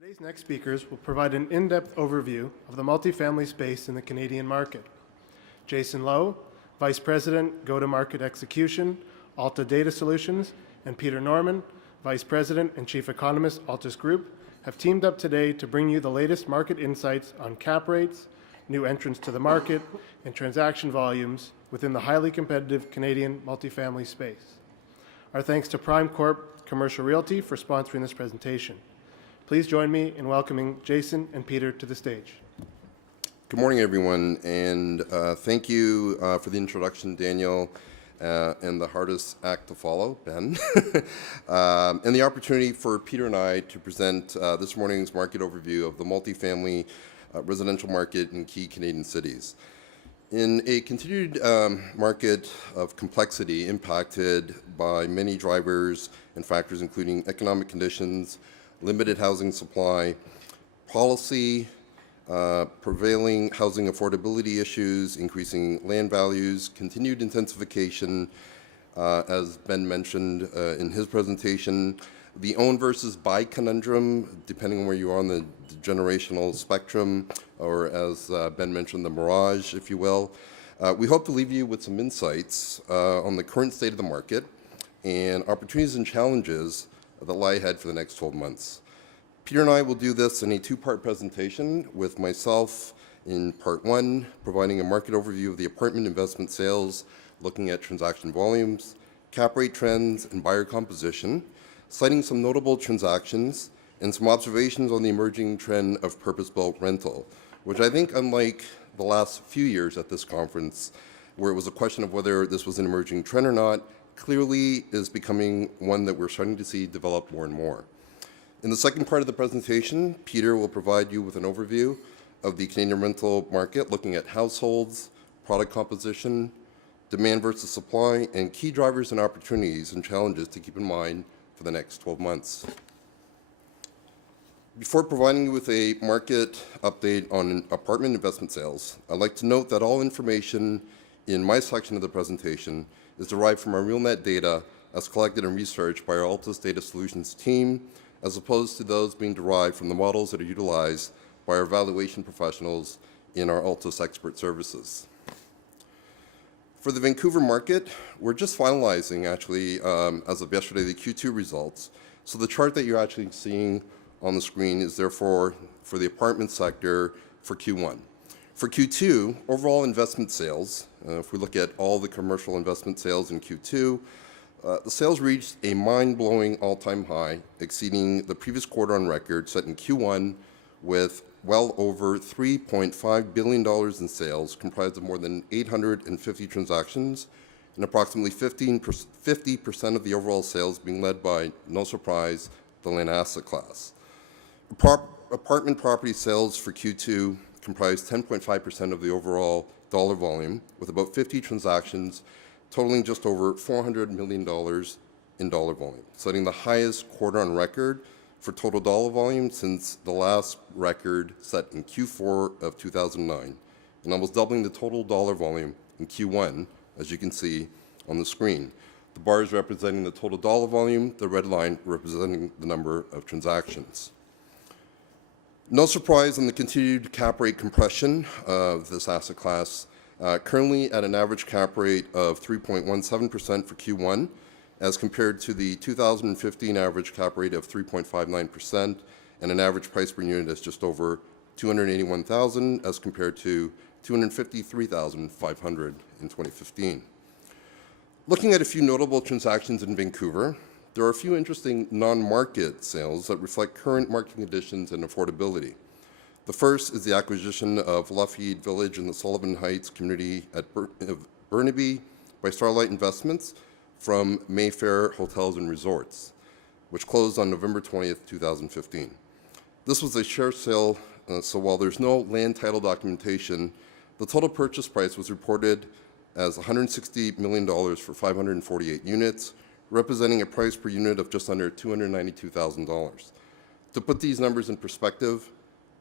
Today's next speakers will provide an in-depth overview of the multifamily space in the Canadian market. Jason Lowe, Vice President, Go-to-Market Execution, Alta Data Solutions, and Peter Norman, Vice President and Chief Economist, Altus Group, have teamed up today to bring you the latest market insights on cap rates, new entrants to the market, and transaction volumes within the highly competitive Canadian multifamily space. Our thanks to Prime Corp Commercial Realty for sponsoring this presentation. Please join me in welcoming Jason and Peter to the stage. Good morning, everyone, and thank you for the introduction, Daniel, and the hardest act to follow, Ben, and the opportunity for Peter and I to present this morning's market overview of the multifamily residential market in key Canadian cities. In a continued market of complexity impacted by many drivers and factors, including economic conditions, limited housing supply, policy, prevailing housing affordability issues, increasing land values, continued intensification, as Ben mentioned in his presentation, the own versus buy conundrum, depending on where you are on the generational spectrum, or as Ben mentioned, the mirage, if you will. We hope to leave you with some insights on the current state of the market and opportunities and challenges that lie ahead for the next 12 months. Peter and I will do this in a two-part presentation, with myself in part one, providing a market overview of the apartment investment sales, looking at transaction volumes, cap rate trends, and buyer composition, citing some notable transactions, and some observations on the emerging trend of purpose-built rental, which I think, unlike the last few years at this conference, where it was a question of whether this was an emerging trend or not, clearly is becoming one that we're starting to see develop more and more. In the second part of the presentation, Peter will provide you with an overview of the Canadian rental market, looking at households, product composition, demand versus supply, and key drivers and opportunities and challenges to keep in mind for the next 12 months. Before providing you with a market update on apartment investment sales, I'd like to note that all information in my section of the presentation is derived from our RealNet data as collected and researched by our Altus Data Solutions team, as opposed to those being derived from the models that are utilized by our valuation professionals in our Altus Expert Services. For the Vancouver market, we're just finalizing, actually, as of yesterday, the Q2 results. So the chart that you're actually seeing on the screen is therefore for the apartment sector for Q1. For Q2, overall investment sales, if we look at all the commercial investment sales in Q2, the sales reached a mind-blowing all-time high, exceeding the previous quarter on record set in Q1 with well over $3.5 billion in sales, comprised of more than 850 transactions, and approximately 50% of the overall sales being led by, no surprise, the land asset class. Apartment property sales for Q2 comprised 10.5% of the overall dollar volume, with about 50 transactions totaling just over $400 million in dollar volume, setting the highest quarter on record for total dollar volume since the last record set in Q4 of 2009, and almost doubling the total dollar volume in Q1, as you can see on the screen. The bars representing the total dollar volume, the red line representing the number of transactions. No surprise on the continued cap rate compression of this asset class, currently at an average cap rate of 3.17% for Q1, as compared to the 2015 average cap rate of 3.59%, and an average price per unit is just over $281,000, as compared to $253,500 in 2015. Looking at a few notable transactions in Vancouver, there are a few interesting non-market sales that reflect current market conditions and affordability. The first is the acquisition of Lafayette Village in the Sullivan Heights community at Burnaby by Starlight Investments from Mayfair Hotels and Resorts, which closed on November 20th, 2015. This was a share sale, so while there's no land title documentation, the total purchase price was reported as $160 million for 548 units, representing a price per unit of just under $292,000. To put these numbers in perspective,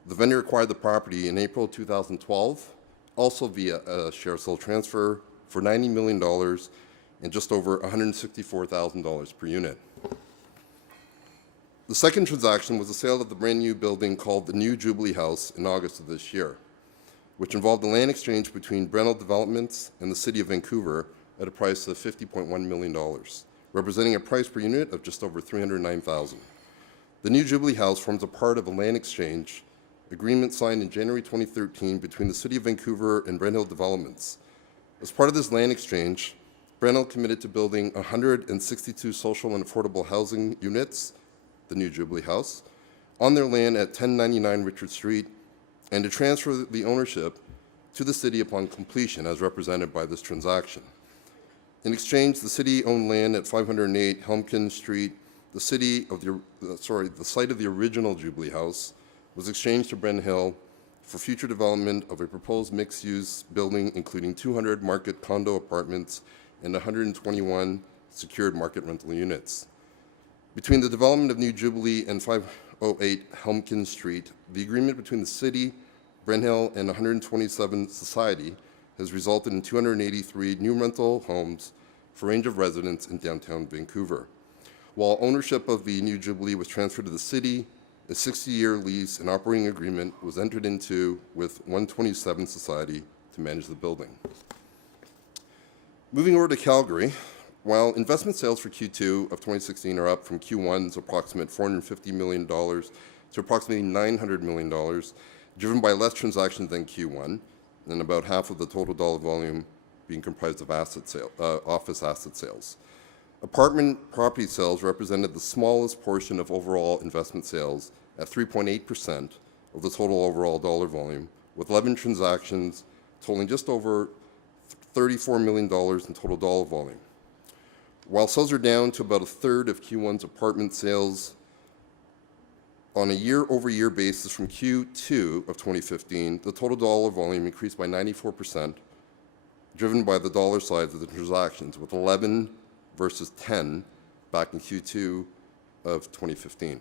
the vendor acquired the property in April 2012, also via a share sale transfer for $90 million and just over $164,000 per unit. The second transaction was the sale of the brand-new building called the New Jubilee House in August of this year, which involved a land exchange between Brennell Developments and the City of Vancouver at a price of $50.1 million, representing a price per unit of just over $309,000. The New Jubilee House forms a part of a land exchange agreement signed in January 2013 between the City of Vancouver and Brennell Developments. As part of this land exchange, Brennell committed to building 162 social and affordable housing units, the New Jubilee House, on their land at 1099 Richard Street, and to transfer the ownership to the city upon completion, as represented by this transaction. In exchange, the city owned land at 508 Helmkin Street. The site of the original Jubilee House was exchanged to Bren Hill for future development of a proposed mixed-use building, including 200 market condo apartments and 121 secured market rental units. Between the development of New Jubilee and 508 Helmkin Street, the agreement between the city, Bren Hill, and 127 Society has resulted in 283 new rental homes for a range of residents in downtown Vancouver. While ownership of the New Jubilee was transferred to the city, a 60-year lease and operating agreement was entered into with 127 Society to manage the building. Moving over to Calgary, while investment sales for Q2 of 2016 are up from Q1's approximate $450 million to approximately $900 million, driven by less transactions than Q1, and about half of the total dollar volume being comprised of office asset sales. Apartment property sales represented the smallest portion of overall investment sales at 3.8% of the total overall dollar volume, with 11 transactions totaling just over $34 million in total dollar volume. While sales are down to about a third of Q1's apartment sales, on a year-over-year basis from Q2 of 2015, the total dollar volume increased by 94%, driven by the dollar size of the transactions, with 11 versus 10 back in Q2 of 2015.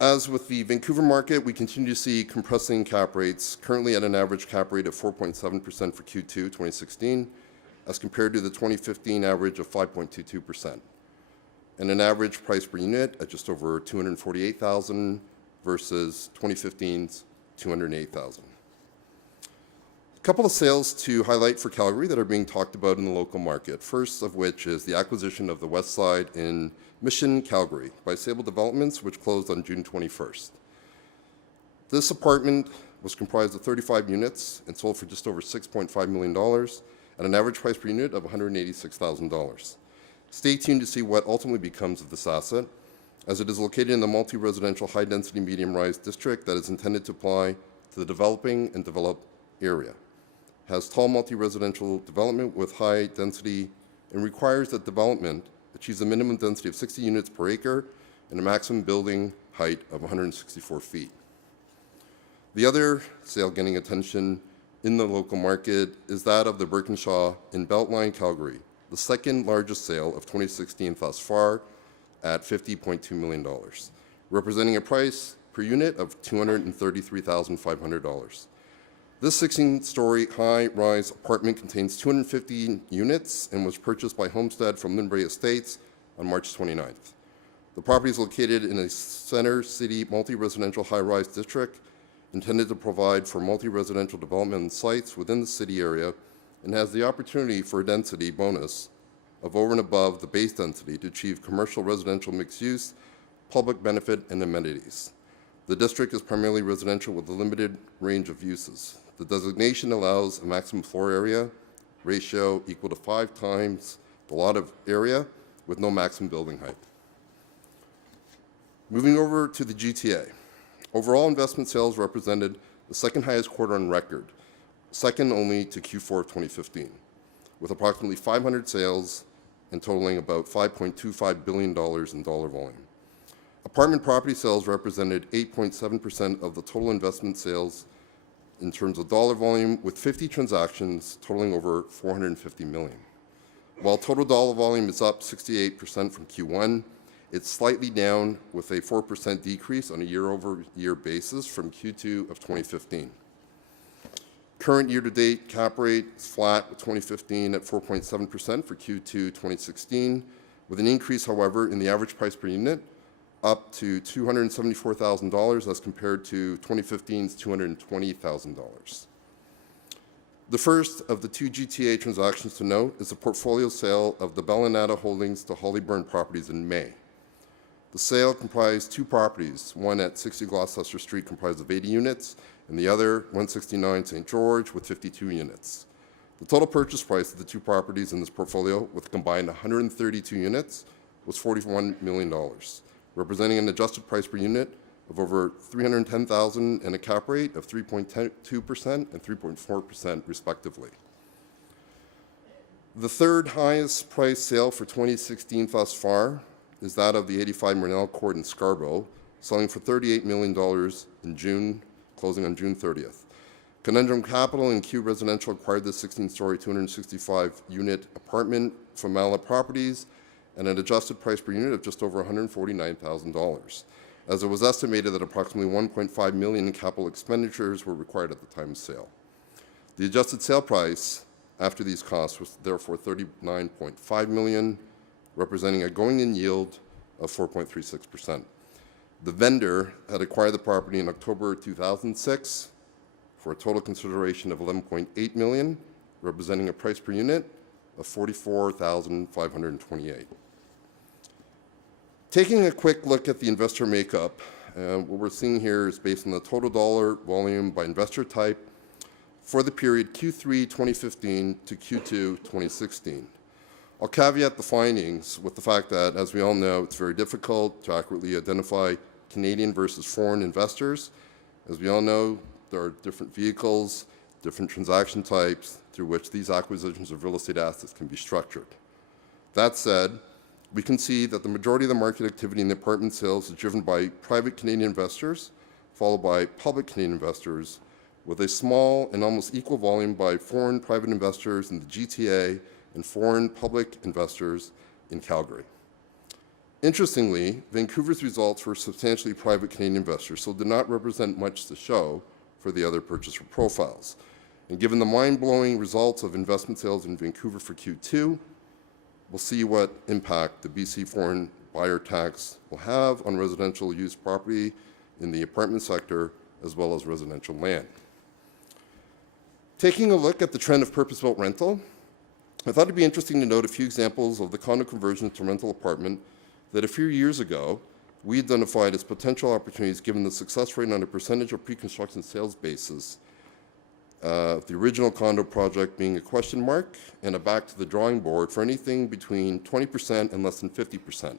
As with the Vancouver market, we continue to see compressing cap rates, currently at an average cap rate of 4.7% for Q2 2016, as compared to the 2015 average of 5.22%, and an average price per unit at just over $248,000 versus 2015's $208,000. A couple of sales to highlight for Calgary that are being talked about in the local market, first of which is the acquisition of the West Side in Mission, Calgary by Sable Developments, which closed on June 21st. This apartment was comprised of 35 units and sold for just over $6.5 million at an average price per unit of $186,000. Stay tuned to see what ultimately becomes of this asset, as it is located in the multi-residential high-density medium-rise district that is intended to apply to the developing and developed area. It has tall multi-residential development with high density and requires that development achieves a minimum density of 60 units per acre and a maximum building height of 164 feet. The other sale getting attention in the local market is that of the Birkinshaw in Beltline, Calgary, the second largest sale of 2016 thus far at $50.2 million, representing a price per unit of $233,500. This 16-story high-rise apartment contains 250 units and was purchased by Homestead from Lindbray Estates on March 29th. The property is located in a center city multi-residential high-rise district intended to provide for multi-residential development sites within the city area and has the opportunity for a density bonus of over and above the base density to achieve commercial residential mixed use, public benefit, and amenities. The district is primarily residential with a limited range of uses. The designation allows a maximum floor area ratio equal to 5 times the lot of area with no maximum building height. Moving over to the GTA. Overall investment sales represented the second highest quarter on record, second only to Q4 of 2015, with approximately 500 sales and totaling about $5.25 billion in dollar volume. Apartment property sales represented 8.7% of the total investment sales in terms of dollar volume, with 50 transactions totaling over $450 million. While total dollar volume is up 68% from Q1, it's slightly down with a 4% decrease on a year-over-year basis from Q2 of 2015. Current year-to-date cap rate is flat with 2015 at 4.7% for Q2 2016, with an increase, however, in the average price per unit up to $274,000 as compared to 2015's $220,000. The first of the two GTA transactions to note is the portfolio sale of the Bellinata Holdings to Hollyburn Properties in May. The sale comprised two properties, one at 60 Gloucester Street comprised of 80 units, and the other, 169 St. George, with 52 units. The total purchase price of the two properties in this portfolio, with combined 132 units, was $41 million, representing an adjusted price per unit of over $310,000 and a cap rate of 3.2% and 3.4% respectively. The third highest price sale for 2016 thus far is that of the 85 Murnell Court in Scarborough, selling for $38 million in June, closing on June 30th. Conundrum Capital and Q Residential acquired this 16-story, 265-unit apartment from Mala Properties at an adjusted price per unit of just over $149,000, as it was estimated that approximately $1.5 million in capital expenditures were required at the time of sale. The adjusted sale price after these costs was therefore $39.5 million, representing a going-in yield of 4.36%. The vendor had acquired the property in October 2006 for a total consideration of $11.8 million, representing a price per unit of $44,528. Taking a quick look at the investor makeup, what we're seeing here is based on the total dollar volume by investor type for the period Q3 2015 to Q2 2016. I'll caveat the findings with the fact that, as we all know, it's very difficult to accurately identify Canadian versus foreign investors. As we all know, there are different vehicles, different transaction types through which these acquisitions of real estate assets can be structured. That said, we can see that the majority of the market activity in the apartment sales is driven by private Canadian investors, followed by public Canadian investors, with a small and almost equal volume by foreign private investors in the GTA and foreign public investors in Calgary. Interestingly, Vancouver's results were substantially private Canadian investors, so did not represent much to show for the other purchaser profiles. And given the mind-blowing results of investment sales in Vancouver for Q2, we'll see what impact the BC foreign buyer tax will have on residential use property in the apartment sector, as well as residential land. Taking a look at the trend of purpose-built rental, I thought it'd be interesting to note a few examples of the condo conversion to rental apartment that a few years ago we identified as potential opportunities given the success rate on a percentage of pre-construction sales basis, the original condo project being a question mark and a back to the drawing board for anything between 20% and less than 50%.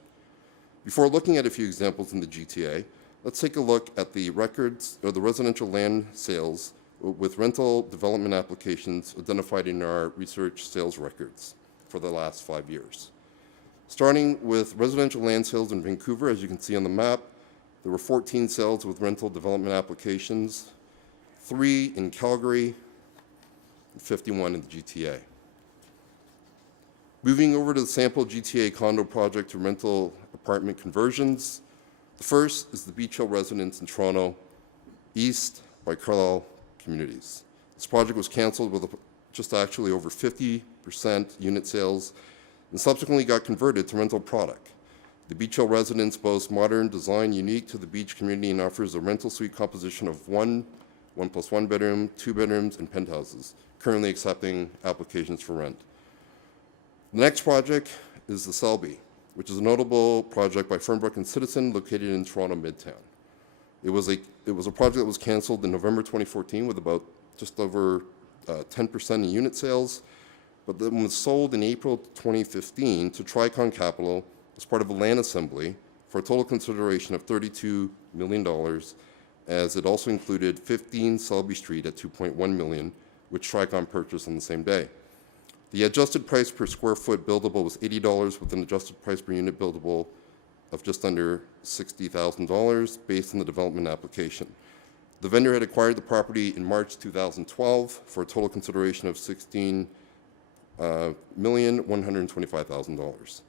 Before looking at a few examples in the GTA, let's take a look at the records or the residential land sales with rental development applications identified in our research sales records for the last 5 years. Starting with residential land sales in Vancouver, as you can see on the map, there were 14 sales with rental development applications, 3 in Calgary, and 51 in the GTA. Moving over to the sample GTA condo project to rental apartment conversions, the first is the Beach Hill residence in Toronto, east by Carlisle Communities. This project was canceled with just actually over 50% unit sales and subsequently got converted to rental product. The Beach Hill residence boasts modern design unique to the beach community and offers a rental suite composition of 1+1 bedroom, 2 bedrooms, and penthouses, currently accepting applications for rent. The next project is the Selby, which is a notable project by Fernbrook and Citizen located in Toronto Midtown. It was a project that was canceled in November 2014 with about just over 10% in unit sales, but then was sold in April 2015 to Tricon Capital as part of a land assembly for a total consideration of $32 million, as it also included 15 Selby Street at $2.1 million, which Tricon purchased on the same day. The adjusted price per square foot buildable was $80 with an adjusted price per unit buildable of just under $60,000 based on the development application. The vendor had acquired the property in March 2012 for a total consideration of $16,125,000.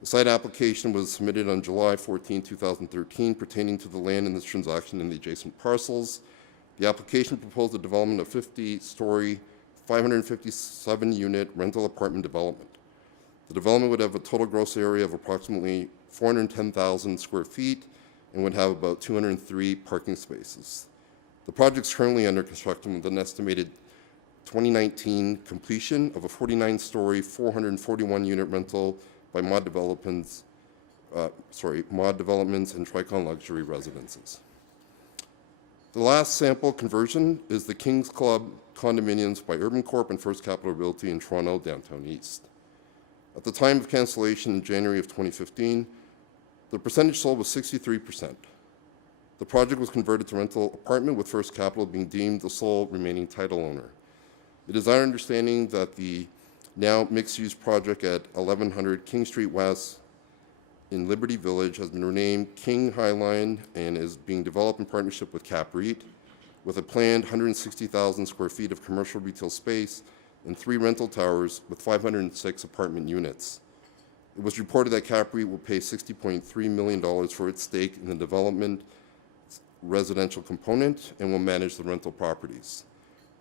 The site application was submitted on July 14, 2013, pertaining to the land in this transaction and the adjacent parcels. The application proposed the development of 50-story, 557-unit rental apartment development. The development would have a total gross area of approximately 410,000 square feet and would have about 203 parking spaces. The project is currently under construction with an estimated 2019 completion of a 49-story, 441-unit rental by Mod Developments and Tricon Luxury Residences. The last sample conversion is the Kings Club condominiums by Urban Corp and First Capital Realty in Toronto, downtown east. At the time of cancellation in January of 2015, the percentage sold was 63%. The project was converted to rental apartment, with First Capital being deemed the sole remaining title owner. It is our understanding that the now mixed-use project at 1100 King Street West in Liberty Village has been renamed King Highline and is being developed in partnership with Cap REIT, with a planned 160,000 square feet of commercial retail space and 3 rental towers with 506 apartment units. It was reported that Cap REIT will pay $60.3 million for its stake in the development residential component and will manage the rental properties.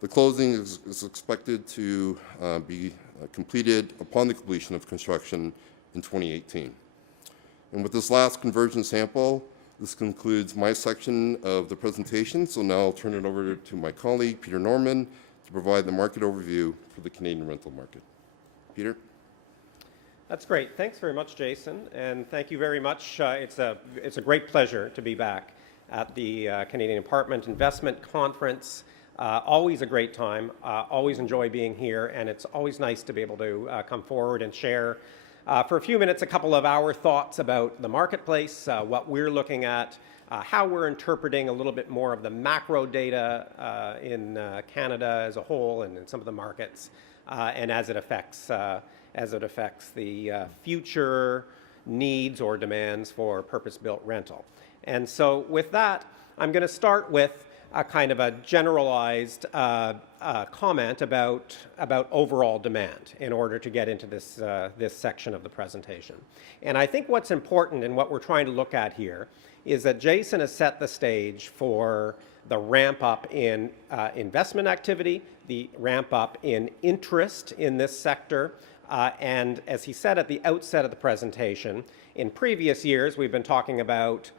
The closing is expected to be completed upon the completion of construction in 2018. And with this last conversion sample, this concludes my section of the presentation. So now I'll turn it over to my colleague, Peter Norman, to provide the market overview for the Canadian rental market. Peter? That's great. Thanks very much, Jason, and thank you very much. It's a great pleasure to be back at the Canadian Apartment Investment Conference. Always a great time. Always enjoy being here, and it's always nice to be able to come forward and share for a few minutes a couple of our thoughts about the marketplace, what we're looking at, how we're interpreting a little bit more of the macro data in Canada as a whole and in some of the markets, and as it affects the future needs or demands for purpose-built rental. And so with that, I'm going to start with a kind of a generalized comment about overall demand in order to get into this section of the presentation. And I think what's important and what we're trying to look at here is that Jason has set the stage for the ramp up in investment activity, the ramp up in interest in this sector, and as he said at the outset of the presentation, in previous years we've been talking about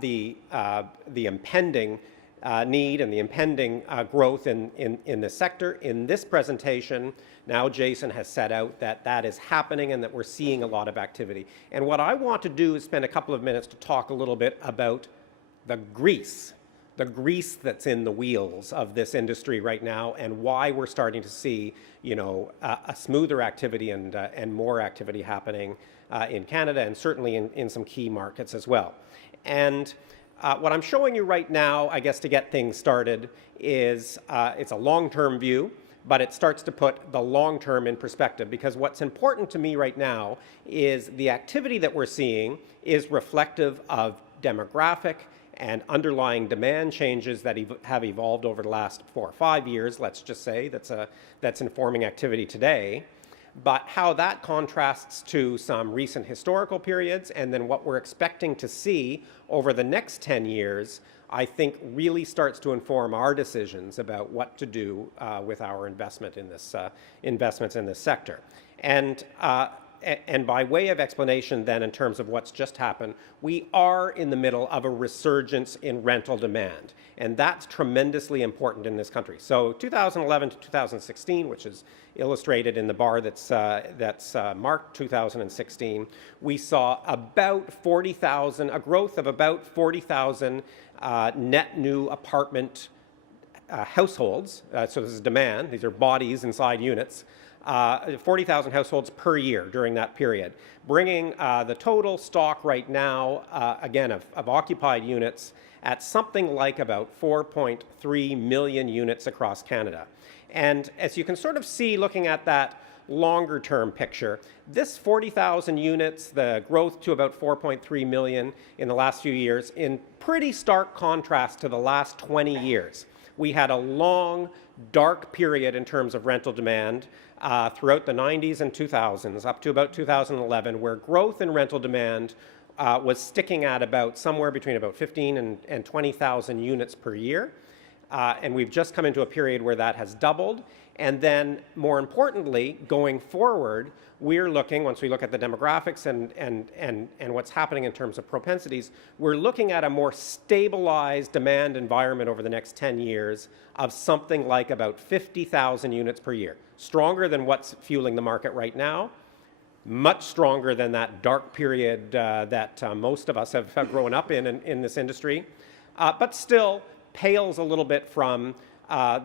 the impending need and the impending growth in the sector. In this presentation, now Jason has set out that that is happening and that we're seeing a lot of activity. And what I want to do is spend a couple of minutes to talk a little bit about the grease that's in the wheels of this industry right now, and why we're starting to see, a smoother activity and more activity happening in Canada, and certainly in some key markets as well. And what I'm showing you right now, I guess to get things started, is it's a long-term view, but it starts to put the long-term in perspective, because what's important to me right now is the activity that we're seeing is reflective of demographic and underlying demand changes that have evolved over the last 4 or 5 years, let's just say, that's informing activity today. But how that contrasts to some recent historical periods, and then what we're expecting to see over the next 10 years, I think really starts to inform our decisions about what to do with our investments in this sector. And by way of explanation then, in terms of what's just happened, we are in the middle of a resurgence in rental demand. And that's tremendously important in this country. So 2011 to 2016, which is illustrated in the bar that's marked 2016, we saw about 40,000, a growth of about 40,000 net new apartment households. So this is demand. These are bodies inside units. 40,000 households per year during that period, bringing the total stock right now, again, of occupied units at something like about 4.3 million units across Canada. And as you can sort of see, looking at that longer term picture, this 40,000 units, the growth to about 4.3 million in the last few years, in pretty stark contrast to the last 20 years. We had a long, dark period in terms of rental demand throughout the 90s and 2000s, up to about 2011, where growth in rental demand was sticking at about somewhere between about 15 and 20,000 units per year. And we've just come into a period where that has doubled. And then, more importantly, going forward, we're looking, once we look at the demographics and what's happening in terms of propensities, we're looking at a more stabilized demand environment over the next 10 years of something like about 50,000 units per year. Stronger than what's fueling the market right now, much stronger than that dark period that most of us have grown up in this industry, but still pales a little bit from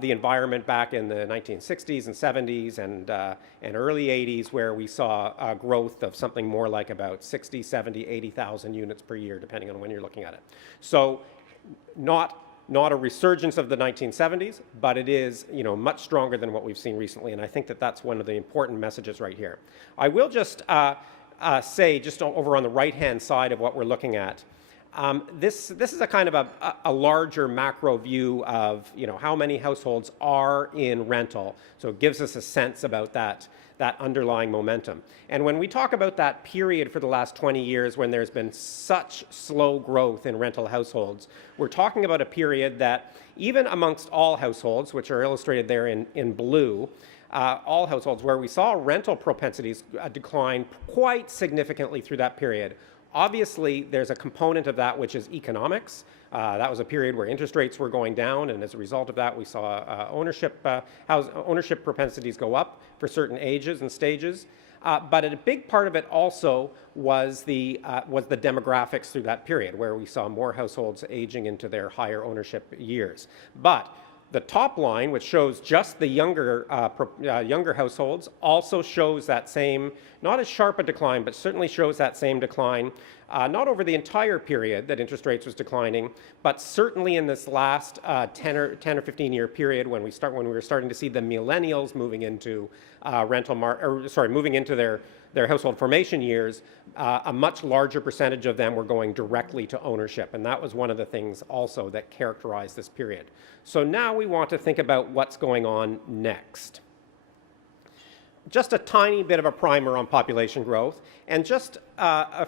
the environment back in the 1960s and 70s and early 80s, where we saw a growth of something more like about 60, 70, 80,000 units per year, depending on when you're looking at it. So not a resurgence of the 1970s, but it is, much stronger than what we've seen recently, and I think that that's one of the important messages right here. I will just say, just over on the right-hand side of what we're looking at, this is a kind of a larger macro view of how many households are in rental. So it gives us a sense about that underlying momentum. And when we talk about that period for the last 20 years when there's been such slow growth in rental households, we're talking about a period that even amongst all households, which are illustrated there in blue, all households where we saw rental propensities decline quite significantly through that period. Obviously, there's a component of that which is economics. That was a period where interest rates were going down, and as a result of that, we saw ownership propensities go up for certain ages and stages. But a big part of it also was the demographics through that period, where we saw more households aging into their higher ownership years. But the top line, which shows just the younger households, also shows that same, not as sharp a decline, but certainly shows that same decline, not over the entire period that interest rates was declining, but certainly in this last 10 or 15-year period when we were starting to see the millennials moving into moving into their household formation years. A much larger percentage of them were going directly to ownership, and that was one of the things also that characterized this period. So now we want to think about what's going on next. Just a tiny bit of a primer on population growth, and just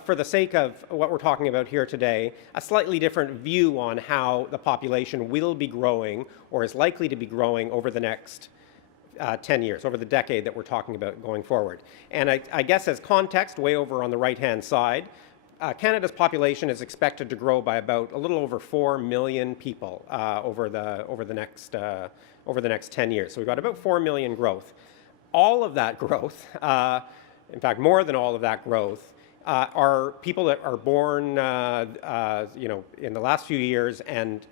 for the sake of what we're talking about here today, a slightly different view on how the population will be growing or is likely to be growing over the next 10 years, over the decade that we're talking about going forward. And I guess as context, way over on the right-hand side, Canada's population is expected to grow by about a little over 4 million people over the next 10 years. So we've got about 4 million growth. All of that growth, in fact, more than all of that growth, are people that are born, in the last few years and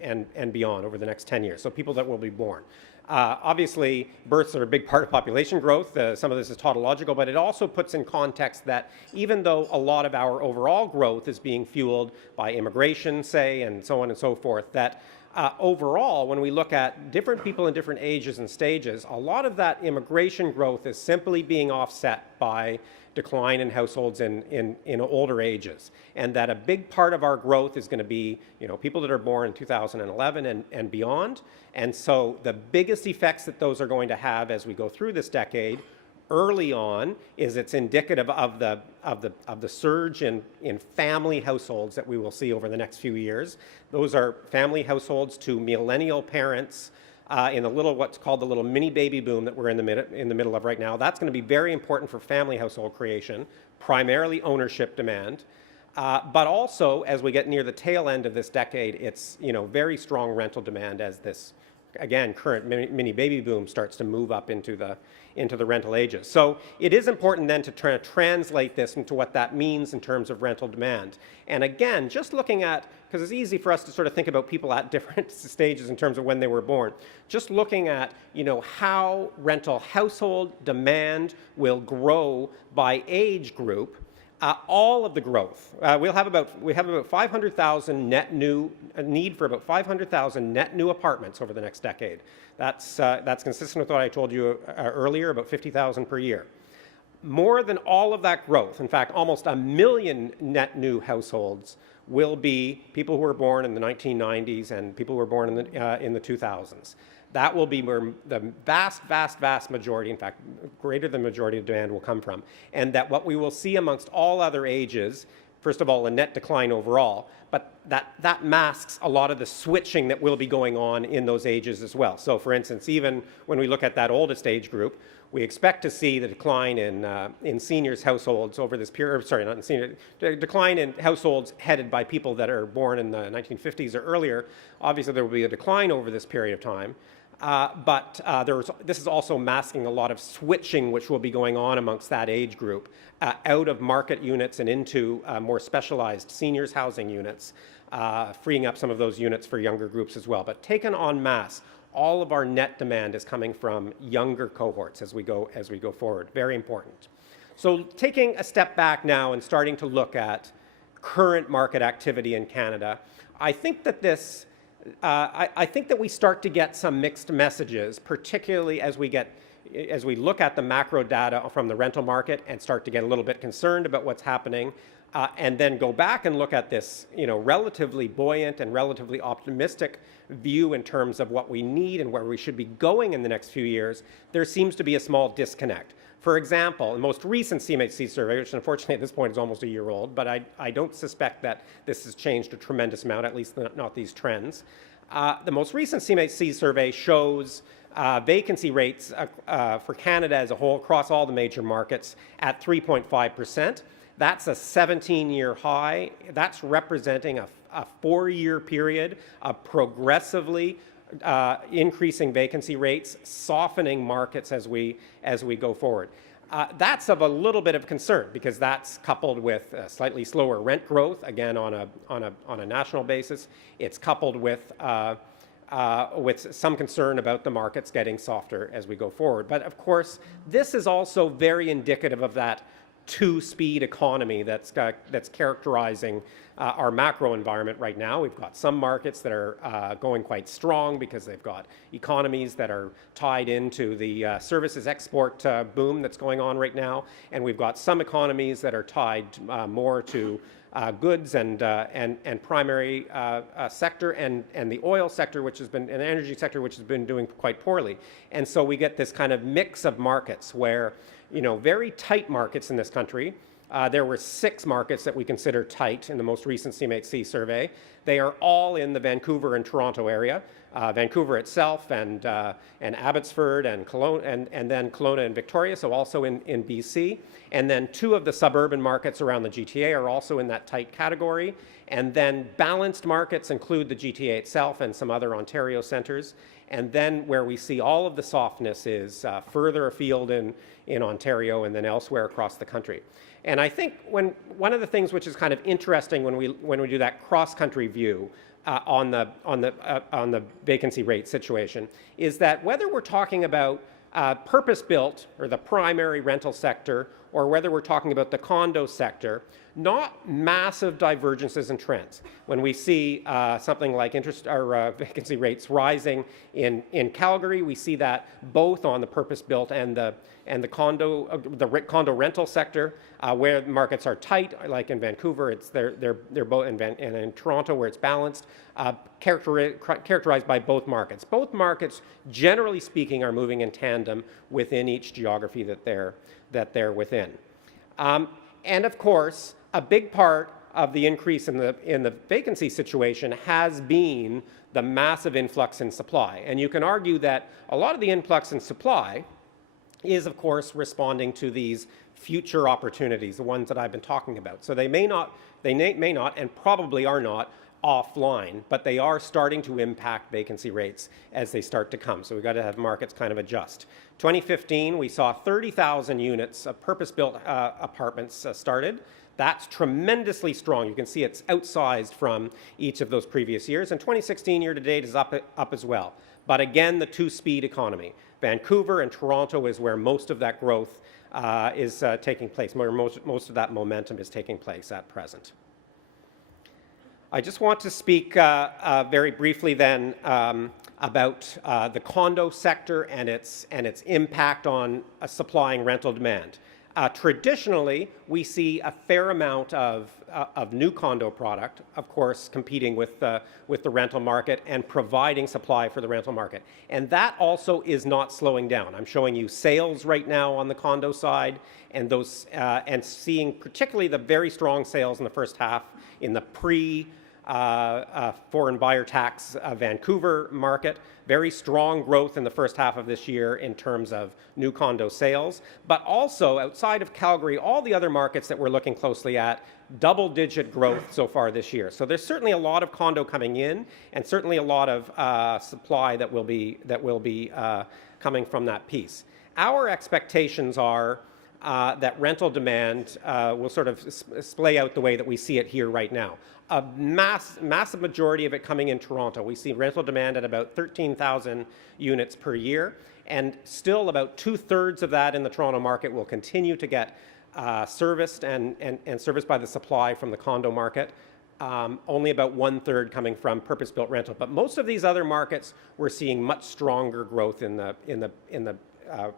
beyond over the next 10 years. So people that will be born. Obviously, births are a big part of population growth. Some of this is tautological, but it also puts in context that even though a lot of our overall growth is being fueled by immigration, say, and so on and so forth, that overall, when we look at different people in different ages and stages, a lot of that immigration growth is simply being offset by decline in households in older ages, and that a big part of our growth is going to be people that are born in 2011 and beyond. And so the biggest effects that those are going to have as we go through this decade early on is it's indicative of the surge in family households that we will see over the next few years. Those are family households to millennial parents in what's called the little mini baby boom that we're in the middle of right now. That's going to be very important for family household creation, primarily ownership demand. But also, as we get near the tail end of this decade, it's very strong rental demand as this, again, current mini baby boom starts to move up into the rental ages. So it is important then to try to translate this into what that means in terms of rental demand. And again, just looking at, because it's easy for us to sort of think about people at different stages in terms of when they were born, just looking at how rental household demand will grow by age group. All of the growth, we have about 500,000 net new, a need for about 500,000 net new apartments over the next decade. That's consistent with what I told you earlier, about 50,000 per year. More than all of that growth, in fact, almost 1 million net new households will be people who were born in the 1990s and people who were born in the 2000s. That will be where the vast majority, in fact, greater than majority of demand will come from. And that what we will see amongst all other ages, first of all, a net decline overall, but that masks a lot of the switching that will be going on in those ages as well. So for instance, even when we look at that oldest age group, we expect to see the decline in seniors' households over this period, sorry, not in senior, decline in households headed by people that are born in the 1950s or earlier. Obviously, there will be a decline over this period of time. But this is also masking a lot of switching which will be going on amongst that age group out of market units and into more specialized seniors housing units, freeing up some of those units for younger groups as well. But taken en masse, all of our net demand is coming from younger cohorts as we go forward. Very important. So taking a step back now and starting to look at current market activity in Canada, I think that I think that we start to get some mixed messages, particularly as we look at the macro data from the rental market and start to get a little bit concerned about what's happening, and then go back and look at this, relatively buoyant and relatively optimistic view in terms of what we need and where we should be going in the next few years. There seems to be a small disconnect. For example, the most recent CMHC survey, which unfortunately at this point is almost a year old, but I don't suspect that this has changed a tremendous amount, at least not these trends. The most recent CMHC survey shows vacancy rates for Canada as a whole across all the major markets at 3.5%. That's a 17-year high. That's representing a 4-year period of progressively increasing vacancy rates, softening markets as we go forward. That's of a little bit of concern because that's coupled with slightly slower rent growth, again on a national basis. It's coupled with some concern about the markets getting softer as we go forward. But of course, this is also very indicative of that two-speed economy that's characterizing our macro environment right now. We've got some markets that are going quite strong because they've got economies that are tied into the services export boom that's going on right now, and we've got some economies that are tied more to goods and primary sector and the oil sector, which has been an energy sector, which has been doing quite poorly. And so we get this kind of mix of markets where, very tight markets in this country. There were 6 markets that we consider tight in the most recent CMHC survey. They are all in the Vancouver and Toronto area. Vancouver itself and Abbotsford and Kelowna, and then Kelowna and Victoria, so also in BC. And then 2 of the suburban markets around the GTA are also in that tight category. And then balanced markets include the GTA itself and some other Ontario centres. And then where we see all of the softness is further afield in Ontario and then elsewhere across the country. And I think one of the things which is kind of interesting when we do that cross-country view on the vacancy rate situation is that whether we're talking about purpose-built or the primary rental sector, or whether we're talking about the condo sector, not massive divergences in trends. When we see something like vacancy rates rising in Calgary, we see that both on the purpose-built and the condo rental sector, where markets are tight, like in Vancouver, they're both, and in Toronto, where it's balanced, characterized by both markets. Both markets, generally speaking, are moving in tandem within each geography that they're within. And of course, a big part of the increase in the vacancy situation has been the massive influx in supply. And you can argue that a lot of the influx in supply is, of course, responding to these future opportunities, the ones that I've been talking about. So they may not, and probably are not, offline, but they are starting to impact vacancy rates as they start to come. So we've got to have markets kind of adjust. 2015, we saw 30,000 units of purpose-built apartments started. That's tremendously strong. You can see it's outsized from each of those previous years. And 2016 year to date is up as well. But again, the two-speed economy. Vancouver and Toronto is where most of that growth is taking place, where most of that momentum is taking place at present. I just want to speak very briefly then about the condo sector and its impact on supplying rental demand. Traditionally, we see a fair amount of new condo product, of course, competing with the rental market and providing supply for the rental market. And that also is not slowing down. I'm showing you sales right now on the condo side, and those and seeing particularly the very strong sales in the first half in the foreign buyer tax Vancouver market. Very strong growth in the first half of this year in terms of new condo sales, but also outside of Calgary, all the other markets that we're looking closely at, double-digit growth so far this year. So there's certainly a lot of condo coming in, and certainly a lot of supply that will be coming from that piece. Our expectations are that rental demand will sort of splay out the way that we see it here right now. A massive majority of it coming in Toronto. We see rental demand at about 13,000 units per year, and still about 2/3 of that in the Toronto market will continue to get serviced and serviced by the supply from the condo market. Only about 1/3 coming from purpose-built rental. But most of these other markets, we're seeing much stronger growth in the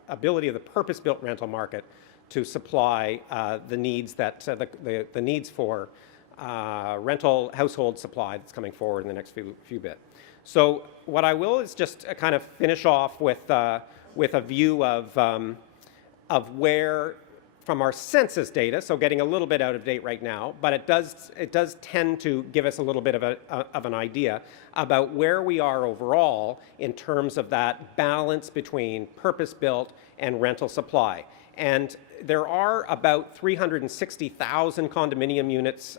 ability of the purpose-built rental market to supply the needs that the needs for rental household supply that's coming forward in the next few bit. So what I will is just kind of finish off with a view of where, from our census data, so getting a little bit out of date right now, but it does tend to give us a little bit of an idea about where we are overall in terms of that balance between purpose-built and rental supply. And there are about 360,000 condominium units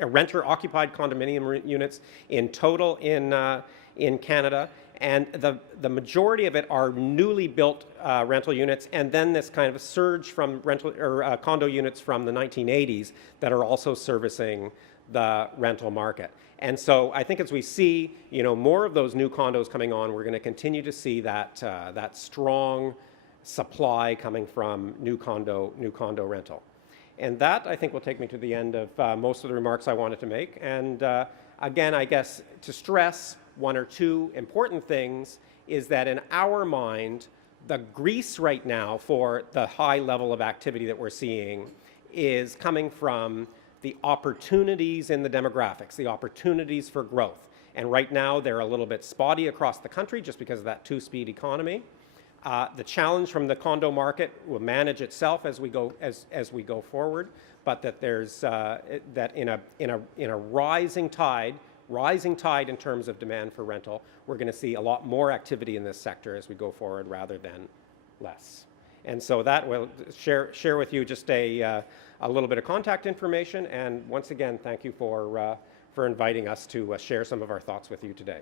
renter-occupied condominium units in total in Canada, and the majority of it are newly built rental units, and then this kind of a surge from rental or condo units from the 1980s that are also servicing the rental market. And so I think as we see, more of those new condos coming on, we're going to continue to see that strong supply coming from new condo rental. And that, I think, will take me to the end of most of the remarks I wanted to make. And again, I guess to stress one or two important things is that in our mind, the grease right now for the high level of activity that we're seeing is coming from the opportunities in the demographics, the opportunities for growth. And right now, they're a little bit spotty across the country just because of that two-speed economy. The challenge from the condo market will manage itself as we go forward, but that there's that in a rising tide in terms of demand for rental, we're going to see a lot more activity in this sector as we go forward rather than less. And so that will share with you just a little bit of contact information. And once again, thank you for inviting us to share some of our thoughts with you today.